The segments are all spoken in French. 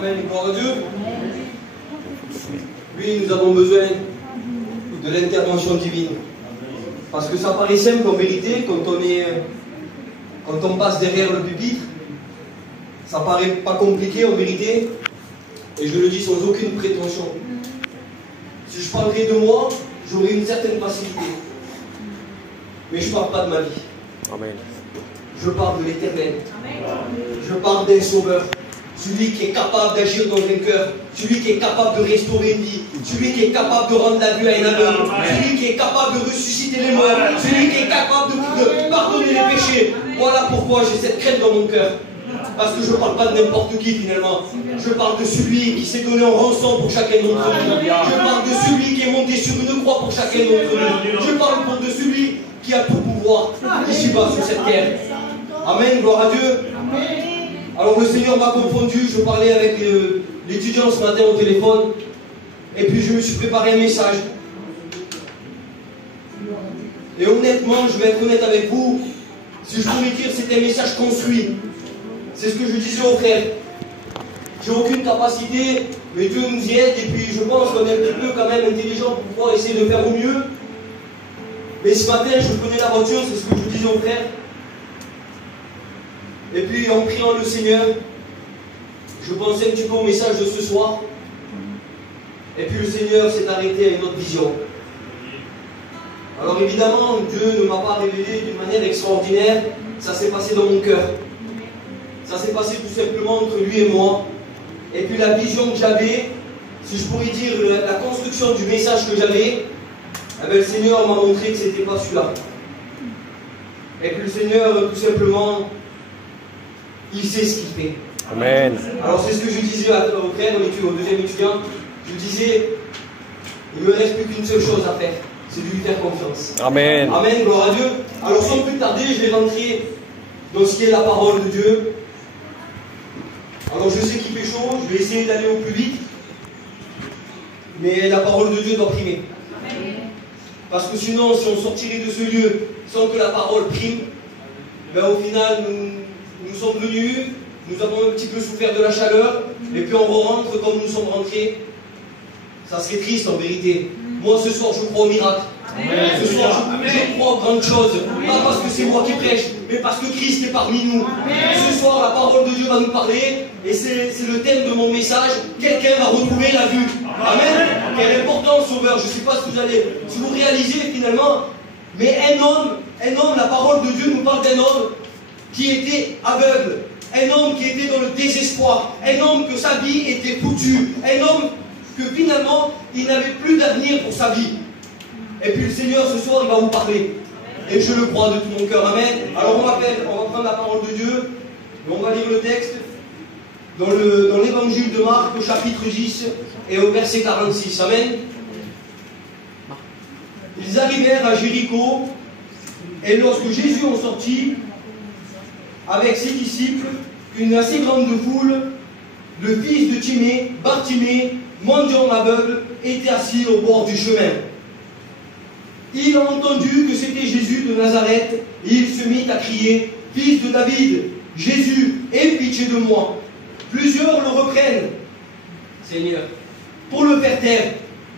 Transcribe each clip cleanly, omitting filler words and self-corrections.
Amen, gloire à Dieu. Oui, nous avons besoin de l'intervention divine. Parce que ça paraît simple en vérité, quand on passe derrière le pupitre, ça paraît pas compliqué en vérité, et je le dis sans aucune prétention. Si je parlerais de moi, j'aurais une certaine facilité. Mais je ne parle pas de ma vie. Amen. Je parle de l'Éternel. Je parle d'un sauveur. Celui qui est capable d'agir dans un cœur. Celui qui est capable de restaurer une vie. Celui qui est capable de rendre la vue à un aveugle. Celui qui est capable de ressusciter les morts. Celui qui est capable de pardonner les péchés. Voilà pourquoi j'ai cette crainte dans mon cœur. Parce que je ne parle pas de n'importe qui finalement. Je parle de celui qui s'est donné en rançon pour chacun d'entre nous. Je parle de celui qui est monté sur une croix pour chacun d'entre nous. Je parle de celui qui a tout pouvoir ici-bas sur cette terre. Amen, gloire à Dieu. Alors le Seigneur m'a confondu, je parlais avec l'étudiant ce matin au téléphone, et puis je me suis préparé un message. Et honnêtement, je vais être honnête avec vous, si je pourrais dire c'est un message construit. C'est ce que je disais aux frères. J'ai aucune capacité, mais Dieu nous y aide, et puis je pense qu'on est un petit peu quand même intelligent pour pouvoir essayer de faire au mieux. Mais ce matin, je prenais la voiture, c'est ce que je disais aux frères. Et puis en priant le Seigneur, je pensais un petit peu au message de ce soir. Et puis le Seigneur s'est arrêté à une autre vision. Alors évidemment, Dieu ne m'a pas révélé d'une manière extraordinaire. Ça s'est passé dans mon cœur. Ça s'est passé tout simplement entre lui et moi. Et puis la vision que j'avais, si je pourrais dire la construction du message que j'avais, eh bien, le Seigneur m'a montré que ce n'était pas celui-là. Et que le Seigneur, tout simplement, il sait ce qu'il fait. Amen. Alors c'est ce que je disais au frère, au deuxième étudiant. Je disais, il ne me reste plus qu'une seule chose à faire, c'est de lui faire confiance. Amen. Amen, gloire à Dieu. Alors sans plus tarder, je vais rentrer dans ce qui est la parole de Dieu. Alors je sais qu'il fait chaud, je vais essayer d'aller au plus vite. Mais la parole de Dieu doit primer. Parce que sinon, si on sortirait de ce lieu sans que la parole prime, ben au final, nous sommes venus, nous avons un petit peu souffert de la chaleur, et puis on rentre comme nous sommes rentrés. Ça serait triste en vérité. Moi ce soir, je crois au miracle. Amen. Ce soir, je crois aux grandes choses. Pas parce que c'est moi qui prêche, mais parce que Christ est parmi nous. Amen. Ce soir, la parole de Dieu va nous parler, et c'est le thème de mon message. Quelqu'un va retrouver la vue. Amen. Quelle importance, sauveur. Je ne sais pas si vous réalisez finalement, mais un homme, la parole de Dieu nous parle d'un homme qui était aveugle, un homme qui était dans le désespoir, un homme que sa vie était foutue, un homme que finalement il n'avait plus d'avenir pour sa vie. Et puis le Seigneur ce soir il va vous parler. Et je le crois de tout mon cœur. Amen. Alors on va prendre la parole de Dieu et on va lire le texte dans l'évangile de Marc au chapitre 10 et au verset 46. Amen. Ils arrivèrent à Jéricho et lorsque Jésus en sortit avec ses disciples, une assez grande foule, le fils de Timée, Bartimée, mendiant aveugle, était assis au bord du chemin. Il a entendu que c'était Jésus de Nazareth et il se mit à crier, « Fils de David, Jésus, aie pitié de moi !» Plusieurs le reprennent, Seigneur, pour le faire taire,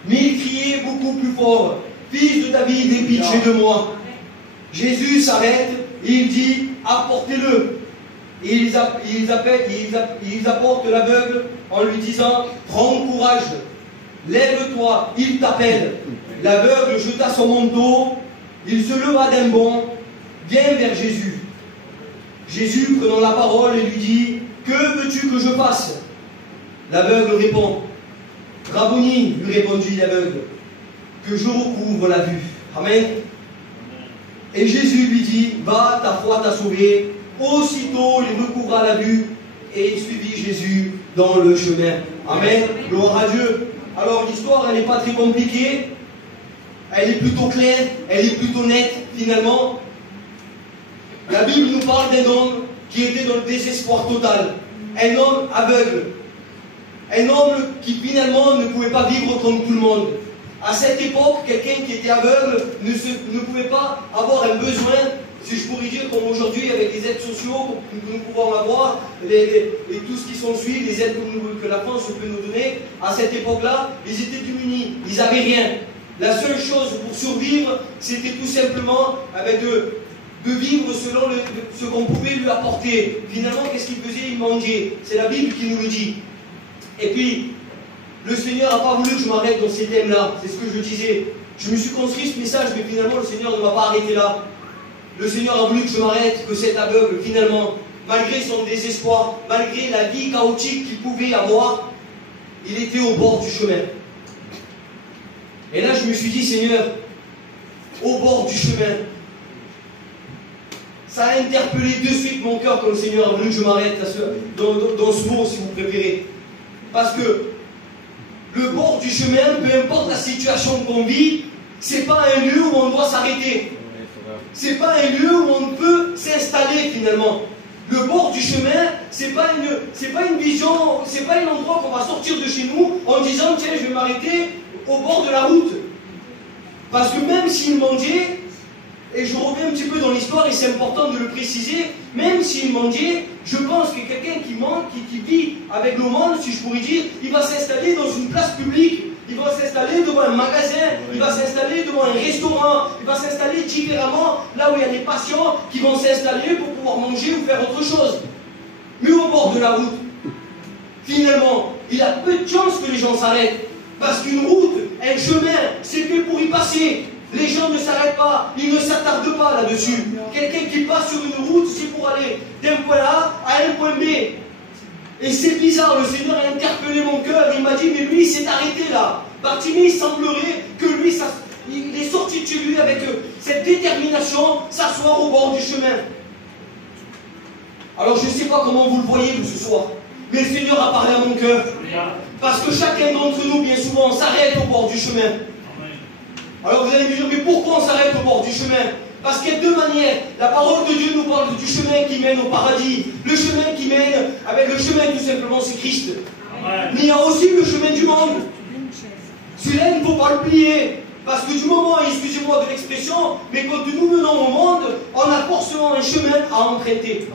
mais il criait beaucoup plus fort, « Fils de David, aie pitié de moi !» Jésus s'arrête et il dit, « Apportez-le !» Et ils apportent l'aveugle en lui disant, « Prends courage, lève-toi, il t'appelle. » L'aveugle jeta son manteau, il se leva d'un bond, vient vers Jésus. Jésus, prenant la parole, lui dit, « Que veux-tu que je fasse ?» L'aveugle répond, « Rabboni, lui répondit l'aveugle, que je recouvre la vue. » Amen. Et Jésus lui dit, « Va, ta foi t'a sauvé. » Aussitôt, il recouvra la vue et il suivit Jésus dans le chemin. Amen. Gloire à Dieu. Alors l'histoire, elle n'est pas très compliquée. Elle est plutôt claire, elle est plutôt nette finalement. La Bible nous parle d'un homme qui était dans le désespoir total. Un homme aveugle. Un homme qui finalement ne pouvait pas vivre comme tout le monde. À cette époque, quelqu'un qui était aveugle ne pouvait pas avoir un besoin si je pourrais dire, comme aujourd'hui, avec les aides sociaux que nous pouvons avoir, et tout ce qui s'ensuit, les aides que la France peut nous donner, à cette époque-là, ils étaient démunis, ils n'avaient rien. La seule chose pour survivre, c'était tout simplement de vivre selon ce qu'on pouvait lui apporter. Finalement, qu'est-ce qu'il faisait? Il mangeait. C'est la Bible qui nous le dit. Et puis, le Seigneur n'a pas voulu que je m'arrête dans ces thèmes-là. C'est ce que je disais. Je me suis construit ce message, mais finalement, le Seigneur ne m'a pas arrêté là. Le Seigneur a voulu que je m'arrête, que cet aveugle, finalement, malgré son désespoir, malgré la vie chaotique qu'il pouvait avoir, il était au bord du chemin. Et là, je me suis dit, Seigneur, au bord du chemin, ça a interpellé de suite mon cœur quand le Seigneur a voulu que je m'arrête dans ce mot, si vous préférez. Parce que le bord du chemin, peu importe la situation qu'on vit, c'est pas un lieu où on doit s'arrêter. C'est pas un lieu où on peut s'installer finalement. Le bord du chemin, c'est pas une vision, c'est pas un endroit qu'on va sortir de chez nous en disant tiens, je vais m'arrêter au bord de la route. Parce que même s'il mangeait, et je reviens un petit peu dans l'histoire et c'est important de le préciser, même s'il mendiait, je pense que quelqu'un qui vit avec le monde, si je pourrais dire, il va s'installer dans une place publique, il va s'installer devant un magasin, il va s'installer devant un restaurant, il va s'installer différemment là où il y a des patients qui vont s'installer pour pouvoir manger ou faire autre chose. Mais au bord de la route, finalement, il a peu de chances que les gens s'arrêtent. Parce qu'une route, un chemin, c'est fait pour y passer. Les gens ne s'arrêtent pas, ils ne s'attardent pas là-dessus. Quelqu'un qui passe sur une route, c'est pour aller d'un point A à un point B. Et c'est bizarre, le Seigneur a interpellé mon cœur, il m'a dit, mais lui, il s'est arrêté là. Bartimée, il semblerait que lui, il est sorti de chez lui avec cette détermination, s'asseoir au bord du chemin. Alors je ne sais pas comment vous le voyez, vous, ce soir, mais le Seigneur a parlé à mon cœur. Parce que chacun d'entre nous, bien souvent, s'arrête au bord du chemin. Alors vous allez me dire, mais pourquoi on s'arrête au bord du chemin? Parce qu'il y a deux manières. La parole de Dieu nous parle du chemin qui mène au paradis. Le chemin qui mène, avec le chemin tout simplement, c'est Christ. Mais il y a aussi le chemin du monde. Celui-là, il ne faut pas le plier. Parce que du moment, excusez-moi de l'expression, mais quand nous venons au monde, on a forcément un chemin à emprunter.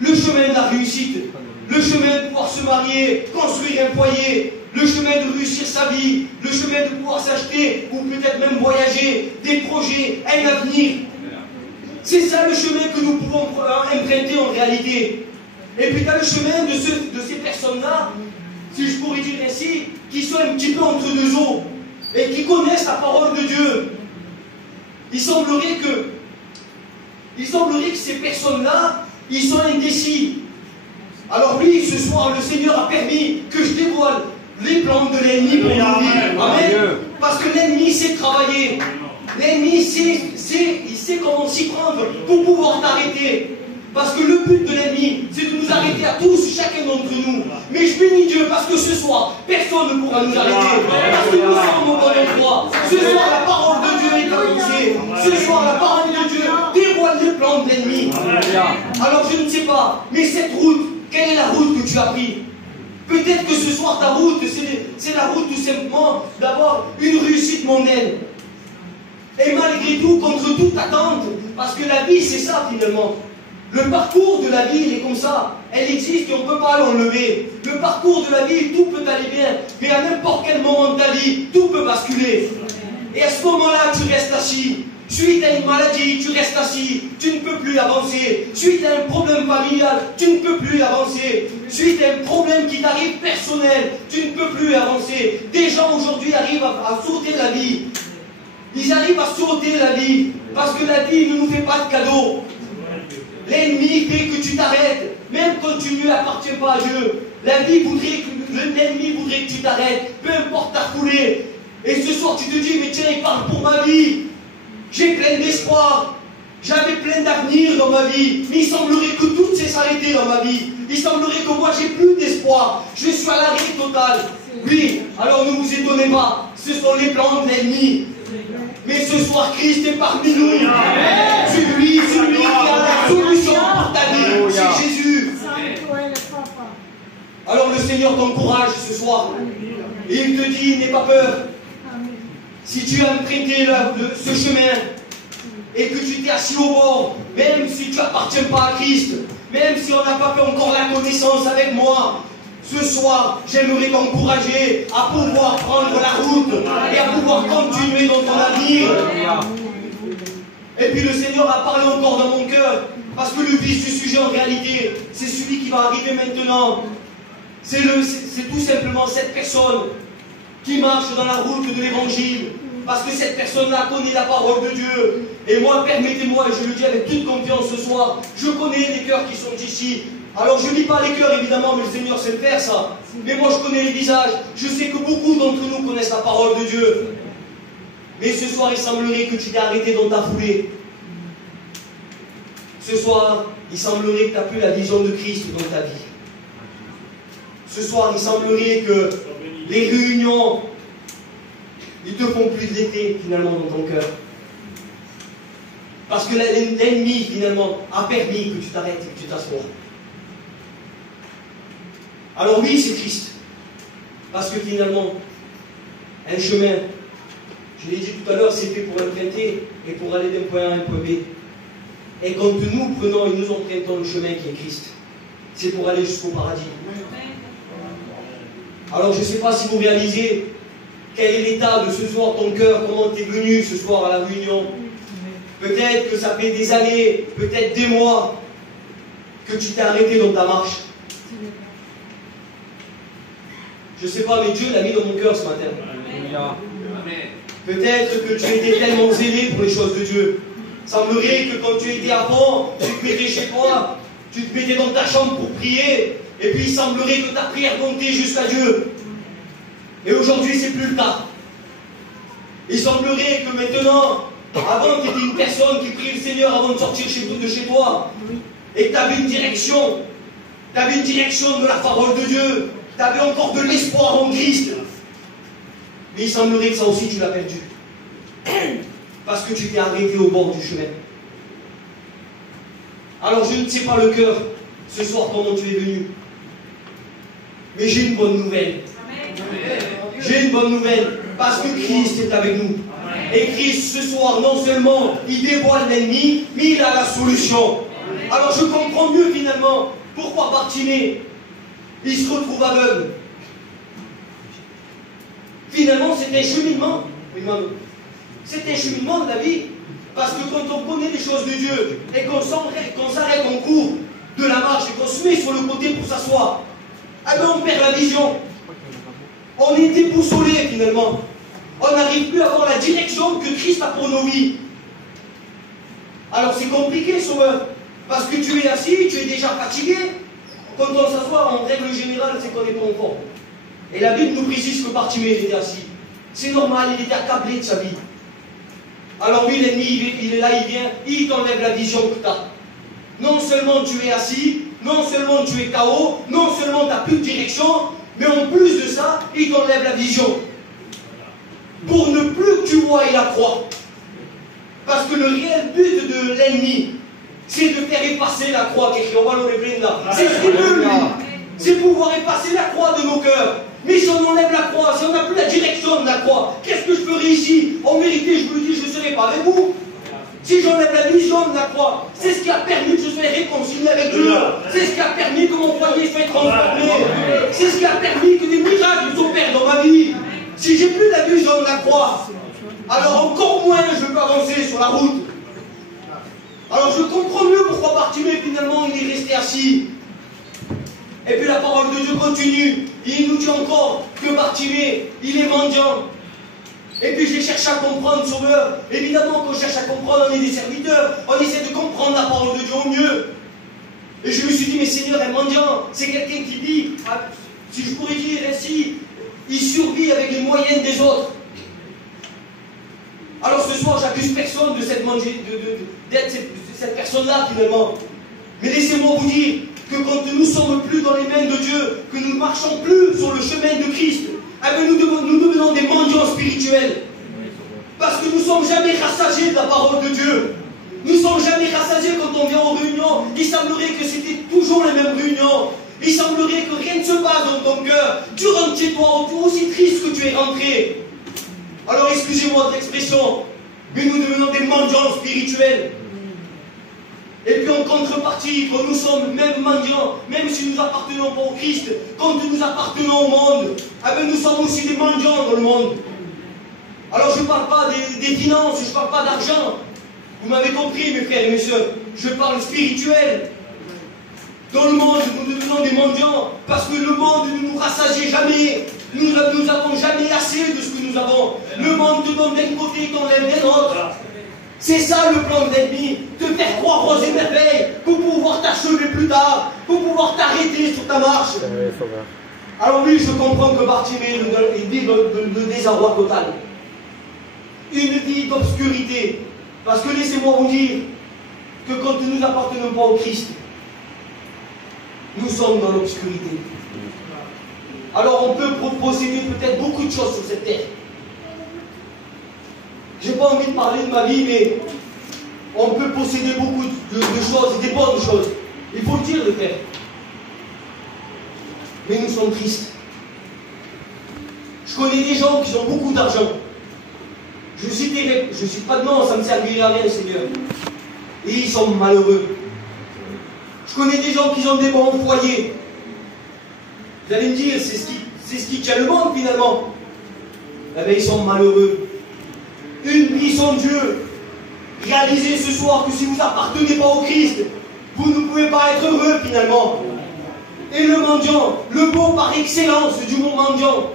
Le chemin de la réussite. Le chemin de pouvoir se marier, construire un foyer, le chemin de réussir sa vie, le chemin de pouvoir s'acheter ou peut-être même voyager, des projets, un avenir. C'est ça le chemin que nous pouvons emprunter en réalité. Et puis il y a le chemin de ces personnes-là, si je pourrais dire ainsi, qui sont un petit peu entre deux eaux et qui connaissent la parole de Dieu. Il semblerait que ces personnes-là, ils sont indécis. Alors lui, ce soir, le Seigneur a permis que je dévoile les plans de l'ennemi pour nos vies. Amen. Parce que l'ennemi sait travailler. L'ennemi il sait comment s'y prendre pour pouvoir t'arrêter. Parce que le but de l'ennemi, c'est de nous arrêter à tous, chacun d'entre nous. Mais je bénis Dieu parce que ce soir, personne ne pourra nous arrêter. Parce que nous sommes au bon endroit. Ce soir, la parole de Dieu est annoncée. Ce soir, la parole de Dieu dévoile les plans de l'ennemi. Alors je ne sais pas, mais cette route, quelle est la route que tu as prise? Peut-être que ce soir, ta route, c'est la route tout simplement d'avoir une réussite mondaine. Et malgré tout, contre toute attente, parce que la vie, c'est ça finalement. Le parcours de la vie, il est comme ça. Elle existe et on ne peut pas l'enlever. Le parcours de la vie, tout peut aller bien. Mais à n'importe quel moment de ta vie, tout peut basculer. Et à ce moment-là, tu restes assis. Suite à une maladie, tu restes assis, tu ne peux plus avancer. Suite à un problème familial, tu ne peux plus avancer. Suite à un problème qui t'arrive personnel, tu ne peux plus avancer. Des gens aujourd'hui arrivent à sauter la vie. Ils arrivent à sauter la vie parce que la vie ne nous fait pas de cadeaux. L'ennemi fait que tu t'arrêtes, même quand tu ne lui appartiens pas à Dieu. L'ennemi voudrait que tu t'arrêtes, peu importe ta foulée. Et ce soir, tu te dis, mais tiens, il parle pour ma vie. J'ai plein d'espoir. J'avais plein d'avenir dans ma vie. Mais il semblerait que tout s'est arrêté dans ma vie. Il semblerait que moi, j'ai plus d'espoir. Je suis à l'arrêt total. Oui, alors ne vous étonnez pas. Ce sont les plans de l'ennemi. Mais ce soir, Christ est parmi nous. Celui qui a la solution pour ta vie, c'est Jésus. Alors le Seigneur t'encourage ce soir. Et il te dit, n'aie pas peur. Si tu as emprunté ce chemin, et que tu t'es assis au bord, même si tu n'appartiens pas à Christ, même si on n'a pas fait encore la connaissance avec moi, ce soir, j'aimerais t'encourager à pouvoir prendre la route et à pouvoir continuer dans ton avenir. Et puis le Seigneur a parlé encore dans mon cœur, parce que le vif du sujet en réalité, c'est celui qui va arriver maintenant. C'est tout simplement cette personne qui marche dans la route de l'évangile, parce que cette personne-là connaît la parole de Dieu. Et moi, permettez-moi, et je le dis avec toute confiance ce soir, je connais les cœurs qui sont ici. Alors je ne lis pas les cœurs évidemment, mais le Seigneur sait le faire ça. Mais moi je connais les visages, je sais que beaucoup d'entre nous connaissent la parole de Dieu. Mais ce soir il semblerait que tu t'es arrêté dans ta foulée. Ce soir, il semblerait que tu n'as plus la vision de Christ dans ta vie. Ce soir, il semblerait que les réunions, ils te font plus de l'été finalement dans ton cœur. Parce que l'ennemi finalement a permis que tu t'arrêtes et que tu t'assoies. Alors oui, c'est triste. Parce que finalement, un chemin, je l'ai dit tout à l'heure, c'est fait pour emprunter et pour aller d'un point A à un point B. Et quand nous prenons et nous empruntons le chemin qui est Christ, c'est pour aller jusqu'au paradis. Alors je ne sais pas si vous réalisez quel est l'état de ce soir, ton cœur, comment tu es venu ce soir à la réunion. Peut-être que ça fait des années, peut-être des mois, que tu t'es arrêté dans ta marche. Je ne sais pas, mais Dieu l'a mis dans mon cœur ce matin. Peut-être que tu étais tellement zélé pour les choses de Dieu. Il semblerait que quand tu étais avant, tu te mettais chez toi, tu te mettais dans ta chambre pour prier, et puis il semblerait que ta prière montait jusqu'à Dieu. Et aujourd'hui, c'est plus le cas. Il semblerait que maintenant, avant tu étais une personne qui priait le Seigneur avant de sortir de chez toi, et que tu avais une direction, de la parole de Dieu, tu avais encore de l'espoir en Christ. Mais il semblerait que ça aussi tu l'as perdu. Parce que tu t'es arrêté au bord du chemin. Alors je ne sais pas le cœur, ce soir, comment tu es venu. Mais j'ai une bonne nouvelle. J'ai une bonne nouvelle. Parce que Christ est avec nous. Et Christ, ce soir, non seulement il dévoile l'ennemi, mais il a la solution. Alors je comprends mieux finalement pourquoi Bartimée, il se retrouve aveugle. Finalement, c'est un cheminement. C'est un cheminement de la vie. Parce que quand on connaît les choses de Dieu et qu'on s'arrête en cours de la marche et qu'on se met sur le côté pour s'asseoir, eh bien on perd la vision. On est déboussolé finalement. On n'arrive plus à avoir la direction que Christ a pour nos vies. Alors c'est compliqué, sauveur. Parce que tu es assis, tu es déjà fatigué. Quand on s'assoit, en règle générale, c'est qu'on n'est pas en forme. Et la Bible nous précise que Bartimée était assis. C'est normal, il était accablé de sa vie. Alors oui, l'ennemi, il est là, il vient, il t'enlève la vision que tu as. Non seulement tu es assis, non seulement tu es KO, non seulement tu n'as plus de direction, mais en plus de ça, il t'enlève la vision. Pour ne plus que tu vois la croix. Parce que le réel but de l'ennemi, c'est de faire effacer la croix qui est écrite. On va l'enlever là. C'est ce qu'il veut, lui. C'est pouvoir effacer la croix de nos cœurs. Mais si on enlève la croix, si on n'a plus la direction de la croix, qu'est-ce que je ferai ici? En vérité, je vous le dis, je ne serai pas avec vous. Si j'enlève la vision de la croix, c'est ce qui a permis que je sois réconcilié avec Dieu. C'est ce qui a permis que mon foyer soit transformé. C'est ce qui a permis que des miracles s'opèrent dans ma vie. Si j'ai plus la vision de la croix, alors encore moins je peux avancer sur la route. Alors je comprends mieux pourquoi Bartimée finalement il est resté assis. Et puis la parole de Dieu continue. Il nous dit encore que Bartimée, il est mendiant. Et puis j'ai cherché à comprendre, sauveur. Évidemment qu'on cherche à comprendre, on est des serviteurs. On essaie de comprendre la parole de Dieu au mieux. Et je me suis dit, mais Seigneur, un mendiant, c'est quelqu'un qui vit, si je pourrais dire ainsi, il survit avec les moyens des autres. Alors ce soir, j'accuse personne de d'être cette personne-là finalement. Mais laissez-moi vous dire que quand nous ne sommes plus dans les mains de Dieu, que nous ne marchons plus sur le chemin de Christ, eh bien nous devenons des mendiants spirituels. Parce que nous ne sommes jamais rassasiés de la parole de Dieu. Nous ne sommes jamais rassasiés quand on vient aux réunions. Il semblerait que c'était toujours les mêmes réunions. Il semblerait que rien ne se passe dans ton cœur. Tu rentres chez toi aussi triste que tu es rentré. Alors excusez-moi de l'expression, mais nous devenons des mendiants spirituels. Et puis en contrepartie, quand nous sommes même mendiants, même si nous appartenons pas au Christ, quand nous appartenons au monde, eh bien, nous sommes aussi des mendiants dans le monde. Alors je ne parle pas des finances, je ne parle pas d'argent. Vous m'avez compris, mes frères et mes sœurs, je parle spirituel. Dans le monde, nous devenons des mendiants, parce que le monde ne nous rassasie jamais. Nous n'avons jamais assez de ce que nous avons. Le monde te donne d'un côté, il t'enlève d'un autre. C'est ça le plan de l'ennemi, te faire croire aux émerveilles pour pouvoir t'achever plus tard, pour pouvoir t'arrêter sur ta marche. Alors oui, je comprends que Bartimée vit de désarroi total. Une vie d'obscurité. Parce que laissez-moi vous dire que quand nous n'appartenons pas au Christ, nous sommes dans l'obscurité. Alors on peut posséder peut-être beaucoup de choses sur cette terre. Je n'ai pas envie de parler de ma vie, mais on peut posséder beaucoup de choses, des bonnes choses. Il faut le dire, le faire. Mais nous sommes tristes. Je connais des gens qui ont beaucoup d'argent. Je ne cite pas de nom, ça ne me servirait à rien, Seigneur. Et ils sont malheureux. Je connais des gens qui ont des bons foyers. Vous allez me dire, c'est ce qui tient le monde finalement. Eh bien, ils sont malheureux. Une vie sans Dieu. Réalisez ce soir que si vous n'appartenez pas au Christ, vous ne pouvez pas être heureux finalement. Et le mendiant, le mot par excellence du mot mendiant,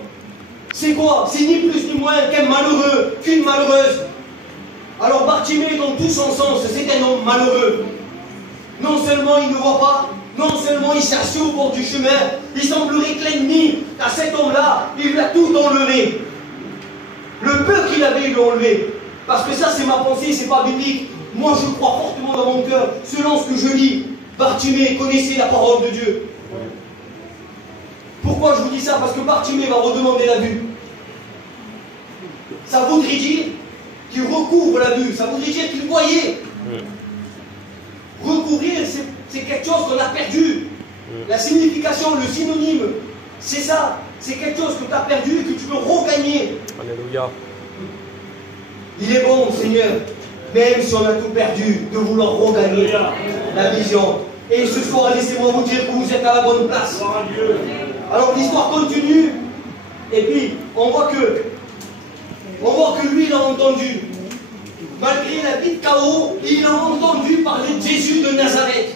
c'est quoi? C'est ni plus ni moins qu'un malheureux, qu'une malheureuse. Alors Bartimée, dans tout son sens, c'est un homme malheureux. Non seulement il ne voit pas, non seulement il s'est assis au bord du chemin, il semblerait que l'ennemi, à cet homme-là, il lui a tout enlevé. Le peu qu'il avait, il l'a enlevé. Parce que ça, c'est ma pensée, c'est pas biblique. Moi, je crois fortement dans mon cœur, selon ce que je lis. Bartimée connaissait la parole de Dieu. Pourquoi je vous dis ça? Parce que Bartimée va redemander la vue. Ça voudrait dire qu'il recouvre la vue. Ça voudrait dire qu'il voyait. Recouvrir, c'est quelque chose qu'on a perdu. La signification, le synonyme, c'est ça. C'est quelque chose que tu as perdu et que tu veux regagner. Alléluia. Il est bon, Seigneur, même si on a tout perdu, de vouloir regagner la vision. Et ce soir, laissez-moi vous dire que vous êtes à la bonne place. Alors l'histoire continue, et puis on voit que lui, il a entendu. Malgré la vie de chaos, il a entendu parler de Jésus de Nazareth.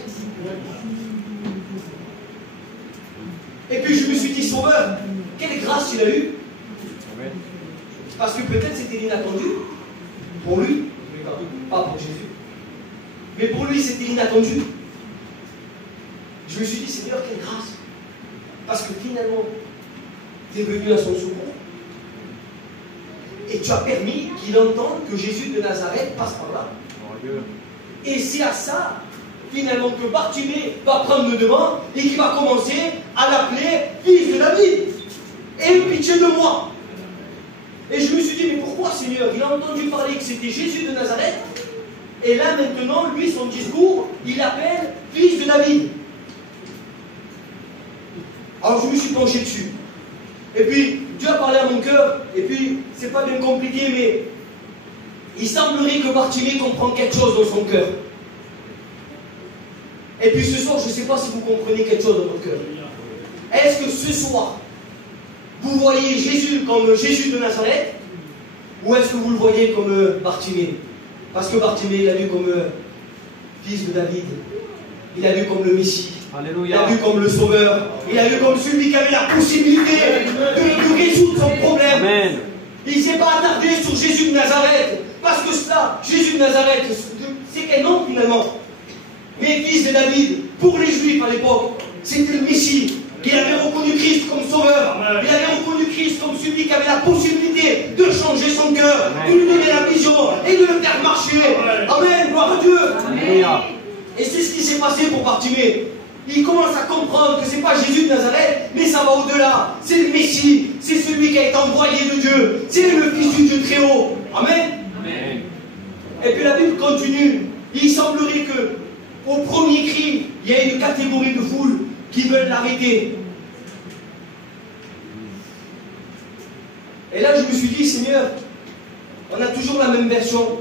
Et puis je me suis dit, Sauveur, quelle grâce il a eue. Parce que peut-être c'était l'inattendu. Pour lui, pas pour Jésus. Mais pour lui, c'était inattendu. Je me suis dit, Seigneur, quelle grâce. Parce que finalement, tu es venu à son secours. Et tu as permis qu'il entende que Jésus de Nazareth passe par là. Et c'est à ça, finalement, que Bartimée va prendre le devant et qui va commencer à l'appeler fils de David. Aie pitié de moi. Et je me suis dit, mais pourquoi, Seigneur? Il a entendu parler que c'était Jésus de Nazareth. Et là, maintenant, lui, son discours, il l'appelle fils de David. Alors, je me suis penché dessus. Et puis, Dieu a parlé à mon cœur. Et puis, c'est pas bien compliqué, mais il semblerait que Bartimée comprenne quelque chose dans son cœur. Et puis, ce soir, je ne sais pas si vous comprenez quelque chose dans votre cœur. Est-ce que ce soir, vous voyez Jésus comme Jésus de Nazareth, ou est-ce que vous le voyez comme Bartimée? Parce que Bartimée, il a vu comme fils de David. Il a vu comme le Messie. Alléluia. Il a vu comme le Sauveur. Il a vu comme celui qui avait la possibilité de résoudre son problème. Amen. Il ne s'est pas attardé sur Jésus de Nazareth. Parce que ça, Jésus de Nazareth, c'est quel nom finalement? Mais fils de David, pour les Juifs à l'époque, c'était le Messie. Il avait reconnu Christ comme Sauveur. Il avait reconnu Christ comme celui qui avait la possibilité de changer son cœur, de lui donner la vision et de le faire marcher. Amen, gloire à Dieu. Amen. Et c'est ce qui s'est passé pour Bartimée. Il commence à comprendre que ce n'est pas Jésus de Nazareth, mais ça va au-delà. C'est le Messie, c'est celui qui a été envoyé de Dieu. C'est le Fils du Dieu très haut. Amen. Amen. Et puis la Bible continue. Il semblerait que au premier cri, il y a une catégorie de foule qui veulent l'arrêter. Et là, je me suis dit, Seigneur, on a toujours la même version.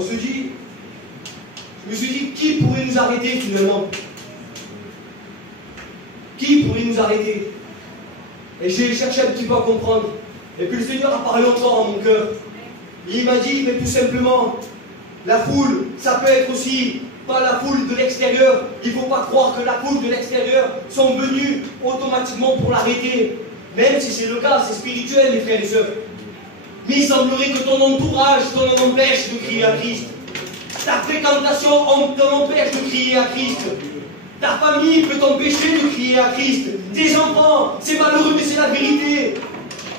on se dit, je me suis dit, qui pourrait nous arrêter finalement? Qui pourrait nous arrêter? Et j'ai cherché un petit peu à comprendre. Et puis le Seigneur a parlé encore à mon cœur. Il m'a dit, mais tout simplement, la foule, ça peut être aussi pas la foule de l'extérieur. Il ne faut pas croire que la foule de l'extérieur sont venus automatiquement pour l'arrêter. Même si c'est le cas, c'est spirituel, les frères et sœurs. Mais il semblerait que ton entourage t'en empêche de crier à Christ. Ta fréquentation t'en empêche de crier à Christ. Ta famille peut t'empêcher de crier à Christ. Tes enfants, c'est malheureux, mais c'est la vérité.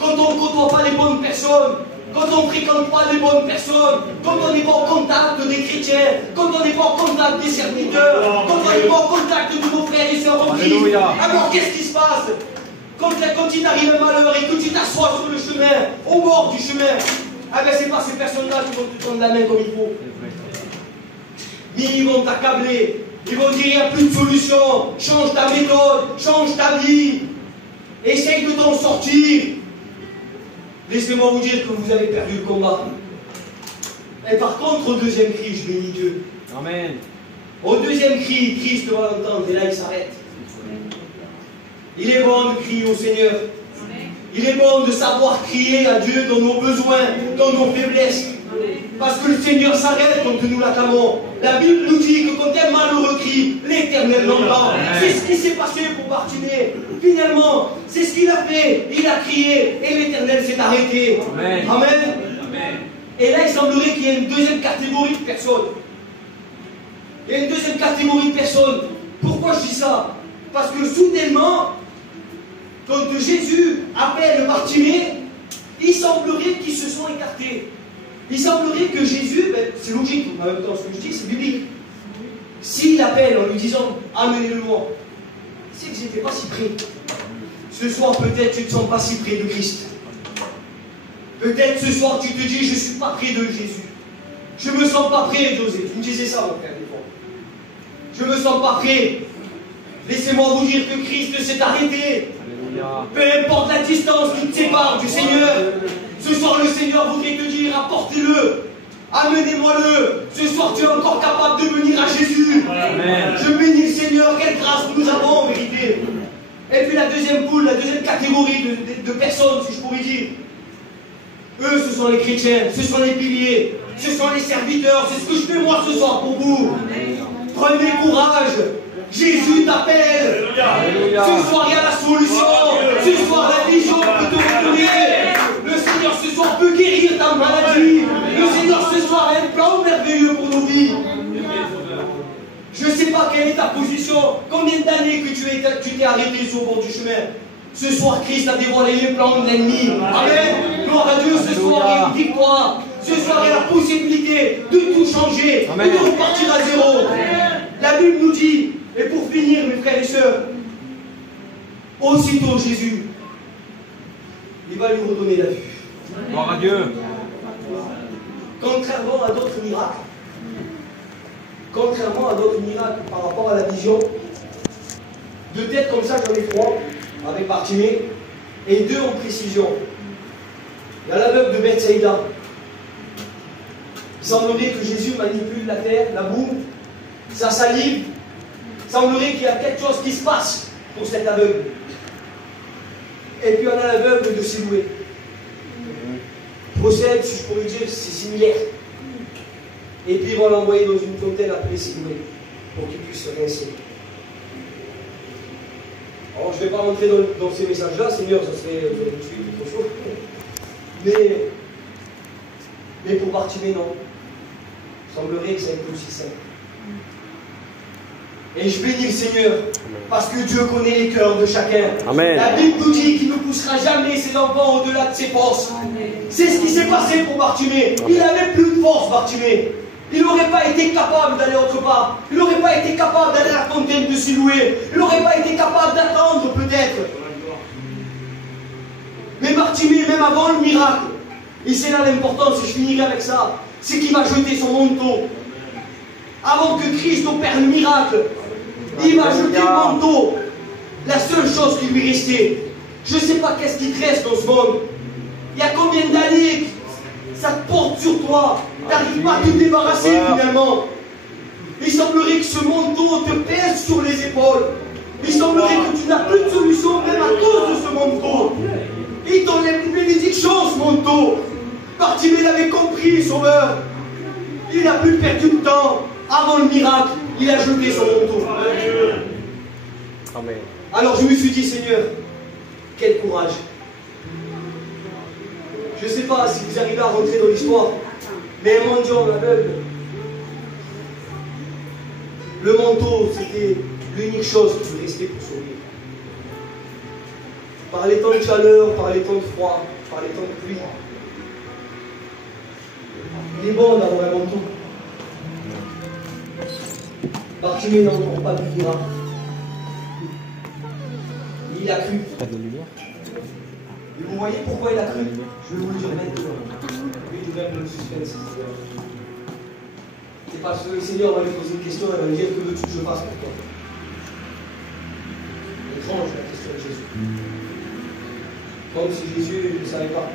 Quand on ne côtoie pas les bonnes personnes, quand on ne fréquente pas les bonnes personnes, quand on n'est pas en contact des chrétiens, quand on n'est pas en contact des serviteurs, quand on n'est pas en contact de nos frères et sœurs en Christ, alors qu'est-ce qui se passe? Quand il t'arrive un malheur et que tu t'assois sur le chemin, au bord du chemin, ah ben c'est pas ces personnes-là qui vont te tendre la main comme il faut. Mais ils vont t'accabler. Ils vont dire, il n'y a plus de solution. Change ta méthode, change ta vie. Essaye de t'en sortir. Laissez-moi vous dire que vous avez perdu le combat. Et par contre, au deuxième cri, je bénis Dieu. Amen. Au deuxième cri, Christ va l'entendre et là il s'arrête. Il est bon de crier au Seigneur. Il est bon de savoir crier à Dieu dans nos besoins, dans nos faiblesses. Parce que le Seigneur s'arrête quand nous l'acclamons. La Bible nous dit que quand un malheureux crie, l'Éternel l'entend. C'est ce qui s'est passé pour Bartimée. Finalement, c'est ce qu'il a fait. Il a crié et l'Éternel s'est arrêté. Amen. Amen. Et là, il semblerait qu'il y ait une deuxième catégorie de personnes. Il y a une deuxième catégorie de personnes. Pourquoi je dis ça? Parce que soudainement, quand Jésus appelle Bartimée, il semblerait qu'ils se sont écartés. Il semblerait que Jésus, ben, c'est logique, en même temps ce que je dis, c'est biblique. S'il appelle en lui disant « Amenez-le-moi », c'est que j'étais pas si près. Ce soir, peut-être tu ne te sens pas si près de Christ. Peut-être ce soir, tu te dis « Je ne suis pas près de Jésus. Je ne me sens pas près, José. » Tu me disais ça, mon frère, des fois. Je ne me sens pas près. Laissez-moi vous dire que Christ s'est arrêté. Peu importe la distance qui te sépare du Seigneur, ce soir le Seigneur voudrait te dire, apportez-le, amenez-moi-le. Ce soir tu es encore capable de venir à Jésus. Amen. Je bénis le Seigneur, quelle grâce nous avons en vérité. Et puis la deuxième poule, la deuxième catégorie de personnes, si je pourrais dire, eux ce sont les chrétiens, ce sont les piliers, ce sont les serviteurs, c'est ce que je fais moi ce soir pour vous. Prenez courage. Jésus t'appelle. Ce soir, il y a la solution. Ce soir, la vision peut te retourner. Le Seigneur, ce soir, peut guérir ta maladie. Le Seigneur, ce soir, a un plan merveilleux pour nos vies. Je ne sais pas quelle est ta position. Combien d'années que tu t'es arrêté sur le bord du chemin. Ce soir, Christ a dévoilé les plans de l'ennemi. Amen. Gloire à Dieu, ce soir, il y a une victoire. Ce soir, il y a la possibilité de tout changer. Et de repartir à zéro. La Bible nous dit, et pour finir, mes frères et sœurs, aussitôt Jésus, il va lui redonner la vue. Gloire à Dieu. Contrairement à d'autres miracles par rapport à la vision, de tête comme ça, j'en ai 3 avec Bartimée, et 2 en précision. Il y a l'aveugle de Bethsaïda. Il semblerait que Jésus manipule la terre, la boue, sa salive. Il semblerait qu'il y a quelque chose qui se passe pour cet aveugle. Et puis on a l'aveugle de Siloué. Procède, si je pourrais dire, c'est similaire. Et puis ils vont l'envoyer dans une fontaine appelée Siloué pour qu'il puisse se rincer. Alors je ne vais pas rentrer dans ces messages-là, Seigneur, ça serait tout de suite trop chaud. Mais pour Bartimée, non. Il semblerait que ça ait été aussi simple. Et je bénis le Seigneur, parce que Dieu connaît les cœurs de chacun. Amen. La Bible nous dit qu'il ne poussera jamais ses enfants au-delà de ses forces. C'est ce qui s'est passé pour Bartimée. Il n'avait plus de force, Bartimée. Il n'aurait pas été capable d'aller autre part. Il n'aurait pas été capable d'aller à la fontaine de Siloué. Il n'aurait pas été capable d'attendre, peut-être. Mais Bartimée, même avant le miracle, et c'est là l'importance, et je finirai avec ça, c'est qu'il va jeter son manteau. Avant que Christ opère le miracle, il va jeter le manteau. La seule chose qui lui restait. Je ne sais pas qu'est-ce qui te reste dans ce monde. Il y a combien d'années Ça te porte sur toi. Tu n'arrives pas à te débarrasser finalement. Il semblerait que ce manteau te pèse sur les épaules. Il semblerait que tu n'as plus de solution même à cause de ce manteau. Il t'enlève une bénédiction, ce manteau. Bartimée l'avait compris, Sauveur. Il n'a plus perdu de temps. Avant le miracle, il a jeté son manteau. Amen. Alors je me suis dit, Seigneur, quel courage. Je ne sais pas si vous arrivez à rentrer dans l'histoire, mais un mendiant aveugle, le manteau, c'était l'unique chose qui lui restait pour sauver. Par les temps de chaleur, par les temps de froid, par les temps de pluie, il est bon d'avoir un manteau. Bartimée n'entend pas du miracle. Il a cru. Pas de lumière. Et vous voyez pourquoi il a cru? Je vais vous le dire maintenant. Oui, tout de même le suspense. C'est parce que le Seigneur va lui poser une question et va lui dire que veux-tu que je fasse pour toi? Étrange la question de Jésus. Comme si Jésus ne savait pas.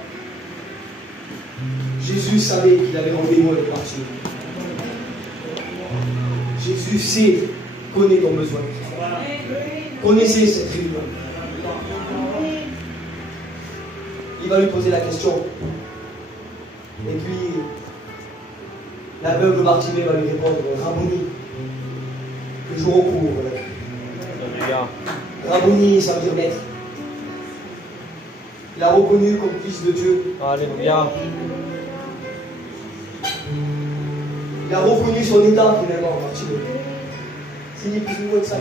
Jésus savait qu'il avait rendez-vous avec Bartimée. Jésus sait, connaît ton besoin. Connaissez cette réunion. Il va lui poser la question. Et puis, l'aveugle Bartimée va lui répondre, Rabboni, que je recours. Rabboni, ça veut dire maître. Il a reconnu comme fils de Dieu. Alléluia. Il a reconnu son état finalement, Bartimée. C'est ni plus ni moins que ça,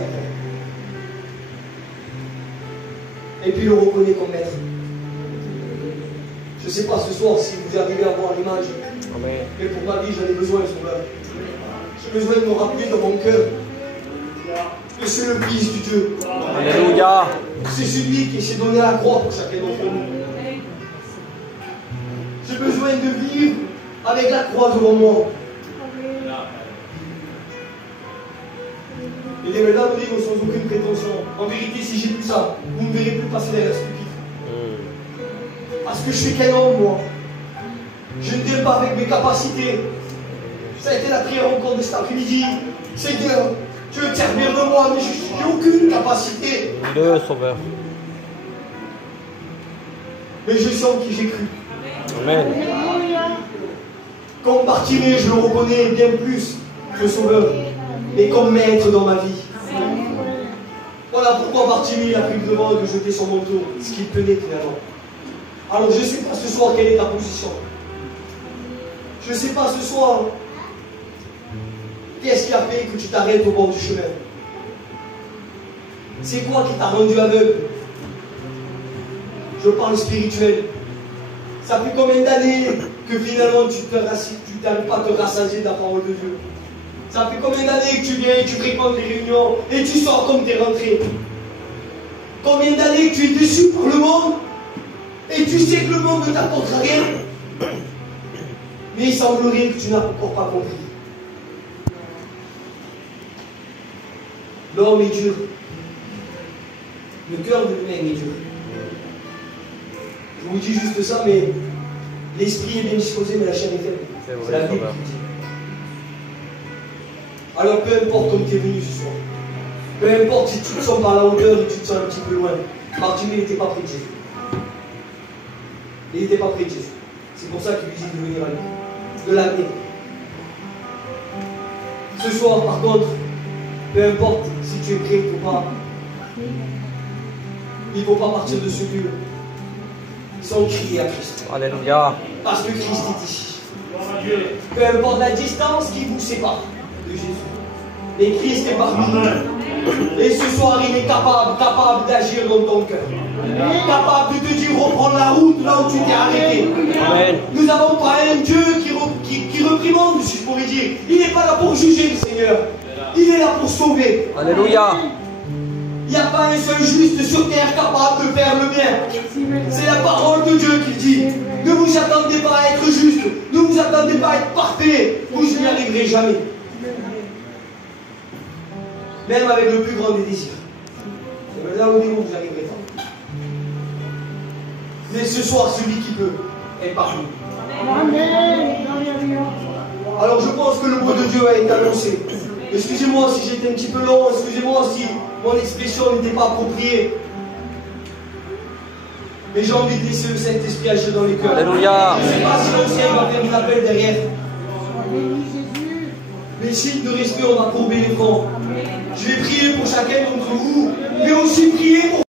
et puis il le reconnaît comme maître. Je ne sais pas ce soir si vous arrivez à voir l'image, mais pour ma vie, j'en ai besoin, Sauveur. J'ai besoin de me rappeler dans mon cœur que c'est le Fils du Dieu. Alléluia. C'est celui qui s'est donné à la croix pour chacun d'entre nous. J'ai besoin de vivre avec la croix devant moi. Et les mesdames me disent sans aucune prétention. En vérité, si j'ai plus ça, vous ne me verrez plus passer derrière ce pupitre. Parce que je suis qu'un homme, moi. Je ne deals pas avec mes capacités. Ça a été la prière encore de cet après-midi. Seigneur, tu veux te servir de moi, mais je n'ai aucune capacité. Le Sauveur. Mais je sens qui j'ai cru. Amen. Comme Bartimée, je le reconnais bien plus que Sauveur, mais comme maître dans ma vie. Voilà pourquoi Bartimée a pris le devant de jeter son manteau, ce qu'il tenait finalement. Alors je ne sais pas ce soir quelle est ta position. Je ne sais pas ce soir qu'est-ce qui a fait que tu t'arrêtes au bord du chemin. C'est quoi qui t'a rendu aveugle? Je parle spirituel. Ça fait combien d'années que finalement tu n'arrives pas à te rassasier de la parole de Dieu? Ça fait combien d'années que tu viens et tu fréquentes les réunions et tu sors comme tu es rentré? Combien d'années que tu es déçu par le monde et tu sais que le monde ne t'apportera rien? Mais il semblerait que tu n'as encore pas compris. L'homme est dur. Le cœur de l'humain est dur. Je vous dis juste ça, mais l'esprit est bien disposé, mais la chair est faible. C'est la Bible qui dit. Alors peu importe comme tu es venu ce soir, peu importe si tu te sens par la hauteur et tu te sens un petit peu loin, Bartimée n'était pas près de Jésus. Il n'était pas près de Jésus. C'est pour ça qu'il lui dit de venir à lui, de l'amener. Ce soir, par contre, peu importe si tu es prêt ou pas, il ne faut pas partir de ce lieu sans crier à Christ. Alléluia. Parce que Christ est ici. Peu importe la distance qui vous sépare de Jésus. Mais Christ est parmi nous. Et ce soir, il est capable d'agir dans ton cœur. Capable de te dire reprendre la route là où tu t'es arrêté. Amen. Nous n'avons pas un Dieu qui reprimande, si je pourrais dire. Il n'est pas là pour juger le Seigneur. Il est là pour sauver. Alléluia. Il n'y a pas un seul juste sur terre capable de faire le bien. C'est la parole de Dieu qui dit. Ne vous attendez pas à être juste. Ne vous attendez pas à être parfait. Vous n'y arriverez jamais. Même avec le plus grand des désirs. Là au niveau, vous n'arriverez pas. Mais ce soir, celui qui peut est parmi nous. Alors je pense que le mot de Dieu a été annoncé. Excusez-moi si j'étais un petit peu long, excusez-moi si mon expression n'était pas appropriée. Mais j'ai envie de laisser le Saint-Esprit agir dans les cœurs. Alléluia. Je ne sais pas si l'ancien va faire une appel derrière. Mais signe de respect, on va courber les fronts. Je vais prier pour chacun d'entre vous, mais aussi prier pour